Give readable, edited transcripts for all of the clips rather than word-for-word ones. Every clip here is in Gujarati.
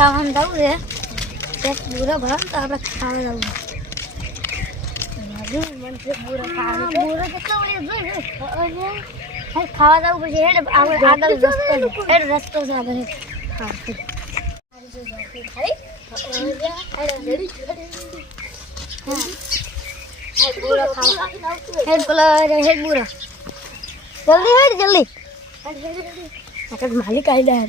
ખાવાનું જવું છે એક બુરા ભરા તો આપણે ખાવા જવું ખાવા જવું પછી આગળ રસ્તો છે આપણે જલ્દી માલિક આવી જાય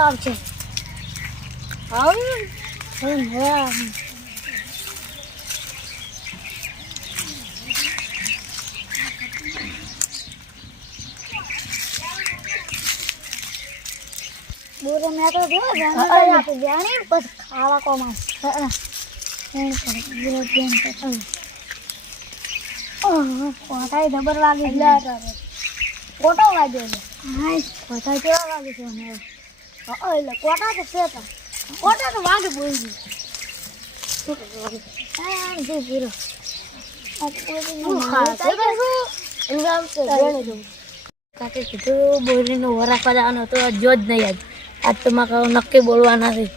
આવશે બોરે મેં તો જો જાણી બસ ખાવા કોમાં કોટાઈ જબર વાગે કોટો વાગ્યો છે હા કોટાઈ કેવા વાગે છે એટલે કોટા તો છે કોટા તો વાગે બોલી કાકે કીધું બોરીનો વરાખવા જવાનો તો જો જ નહીં આજ તો મારે નક્કી બોલવાના છે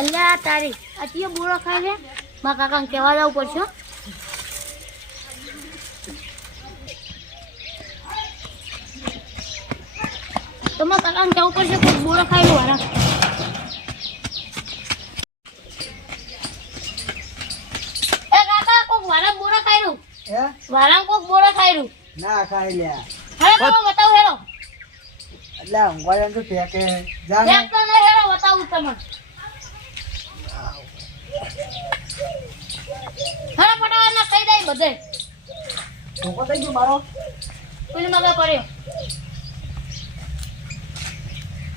અલ્યા તારી અત્યારે બોરો ખાય છે મારા કાકાને કહેવા જવું પડશે તો મારા કાકાને કહેવું પડશે કોઈ બોરો ખાય વરાખ વાળા કોક બોરા ખાયરું ના ખાઈ લ્યા હવે તમે બતાવ હેરો એટલે ઊંઘવાય તો ફેકે જા એક તો નહીં હેરો બતાવું તમને હા ફટાફટ ના ખાઈ જાય બધે ધોકો થઈ ગયો મારો કોઈને મગા પડ્યો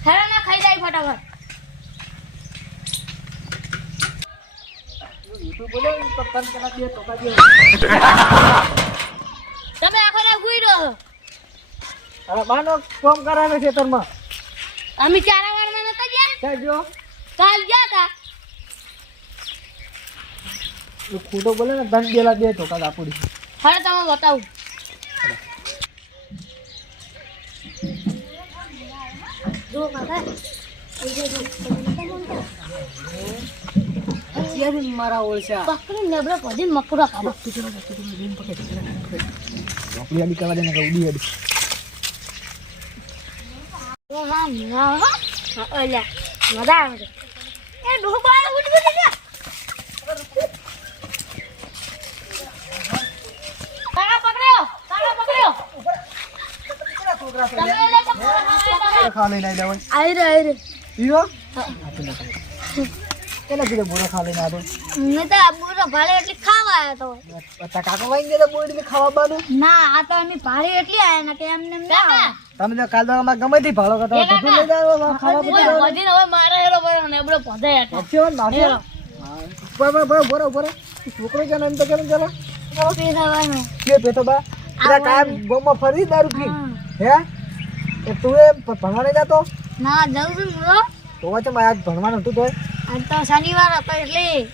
હેરો ના ખાઈ જાય ફટાફટ તું બોલે તો તન કલા દે ટોકા દે તમે આખો રાત ગુઈ રહ્યો અરે માનો કોમ કરાવે છે તરમાં અમે ચારા વારમાં નતા ગયા ક્યાં જો કાલ ગયા તા તું ખોટો બોલે ને તન બેલા દે ટોકા આપડી હવે તમે બતાવું જો માતા અત્યારે મારા ઓળશા પકડી નેબરો પડી મકડા કાઢો નોકરી આડી કરવા દે ને ઉડી આડી ઓ હા ના ઓલા મજા આવે એ ડોબા ઉડી ઉડી જા કાકા પકડ્યો ખા લઈને આવી દેવાય આઈ રે ઈરો કેને કીધું બોરા ખા લઈને આવ્યો મેં તો બુરો ભાડે એટલે ખાવા આવ્યો તો કાકા વાઈ ગયા બોડી ને ખાવા બાનું ના આ તો અમે ભાડે એટલે આયા ને કે એમને ના તમે તો કાલ તો અમાર ગમે થી ભાળો કરતા બધું લઈ જાવ ખાવા બધું વજીન હવે મારા હેરો બરો ને બરો પધે હતા અચ્છા નાસે બોરો છોકરો કે નામ તો કેમ ચાલો પીસાવાનું કે પેટો બા આ કામ ગોમાં ફરી દારૂ પી હે એ તું એ ભણવા નહીં જાતો ના જાઉં છું મુરો તો વચ્ચે આજ ભણવાનું હતું તો આજ તો શનિવાર હતો એટલે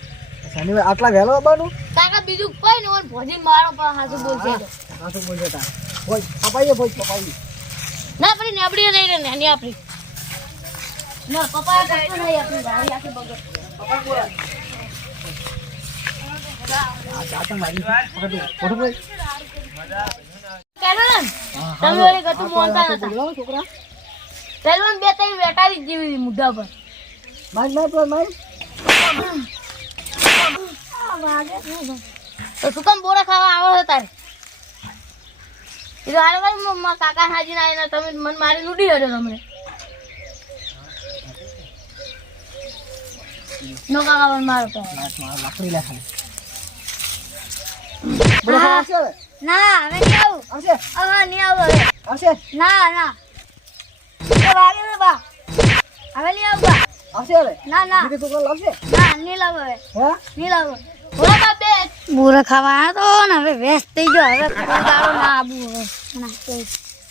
શનિવાર આટલા વહેલો આવવાનું કાકા બીજું કોઈ ને ઓન ભોજી મારો પર હાસુ બોલશે હાસુ બોલ બેટા ભોજ પપાઈએ ના પડી ને આપડી નહીં રે નાની આપડી ના પપ્પા કશું નહીં આપણી ભાઈ આખી બગડ પપ્પા બોલ આ ચાતા મારી ફોટો બોલ કેરન તમે ઓલી ગતું મોનતા હતા છોકરા પહેલવાન બે ત્રણ વેટારી જેવી મુદ્દા પર માર તો તું કેમ બોરા ખાવા આવો છો તારે એ તો હાલ ભાઈ કાકા હાજી ના આવીને તમે મન મારી લૂટી હડો તમને નો કાકા મન મારો તો લાકડી લે ખાલી બોલા આવશે ના હવે નહીં આવું આવશે હવે નહીં આવું હવે આવશે ના એ વાગે રે બા હવે નહીં આવું બા આવશે હવે ના બીજું છોકરો લાવશે ના નહીં લાવો હવે હે નહીં લાવો બોલા બા બે બુરા ખાવા આવ્યો તો ને હવે વેસ્ટ થઈ ગયો હવે દાડો ના આબુ હવે ના કે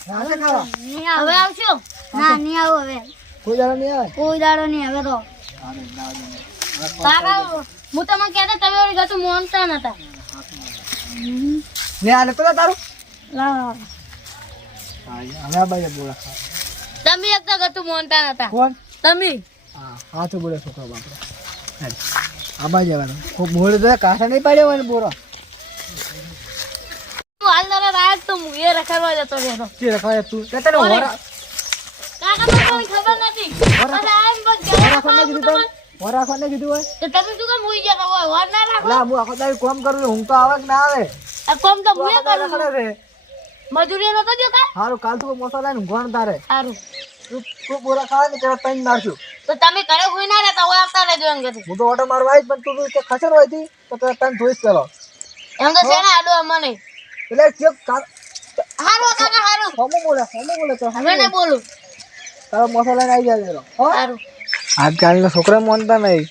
રાતે ખાવા હવે આવશો ના નહીં આવું હવે કોઈ દાડો નહીં આવે કોઈ દાડો નહીં હવે તો કાકા હું તમને કહેતા તમે ઓલી ગતું મોનતા નતા ને આ લેતો જા તારું લાવ હવે બાય બોલા ખાવા તમે એક તો ગતું મોનતા નતા કોણ તમે હા હાથ બોલે છોકરો બાપરો આ બાજુ જવાનું ખૂબ મોડે તો કાંઠા નહીં પાડ્યો હોય ને બોરો હાલ નરા રાત તો હું એ રખડવા જતો રહેતો કે રખાય તું તે તને હોરા કાકા મને કોઈ ખબર નથી અને આમ બસ હોરા કોને કીધું તને હોરા કોને કીધું હોય તો તમે શું કામ હોઈ જતા હોય વાર ના રાખો લા હું આખો દાડી કામ કરું છું, હું તો આવે કે ના આવે આ કોમ તો હું આખો દાડી કરું રખડે છે મજૂરી નતો જો કા હારું કાલ તું મોસો લઈને ઊંઘવાનું તારે સારું તું બોરા ખાવા ને તેરા તઈને મારશું તો તમે ઘરે હોઈ ના રહેતા હોય આવતા રહેજો એમ કે હું તો ઓટો મારવા આવીશ પણ તું તો ખસર હોય હતી તો તેરા તઈને ધોઈશ પેલો એમ કે છે ને આડો મને એટલે ચેક હારું કાકા હારું હોમો બોલે તો હવે ના બોલું તારો મોસો લઈને આવી જાય જરો હો હારું આજકાલના છોકરા માનતા નહીં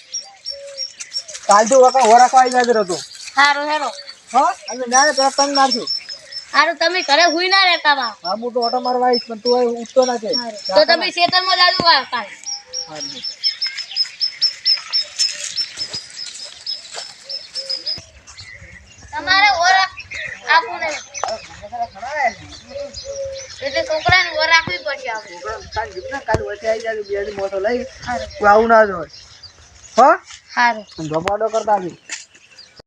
કાલથી વખત હોરા ખાઈ જાય જરો તું હારું હેરો હો અને ના તેરા તઈને મારશું હારું તમે ઘરે હોઈ ના રહેતા બા હા હું તો ઓટો મારવા આવીશ પણ તું અહીં ઉઠતો ના છે તો તમે ખેતરમાં લાડુ વા કાલ તમારે ઓરા આપું ને એટલે છોકરાને ઓર રાખવી પડશે આપણે કાલ વચ્ચે આવી જાય બે મોટો લઈ આવું ના જોઈએ હો હારું ધોપાડો કરતા આવી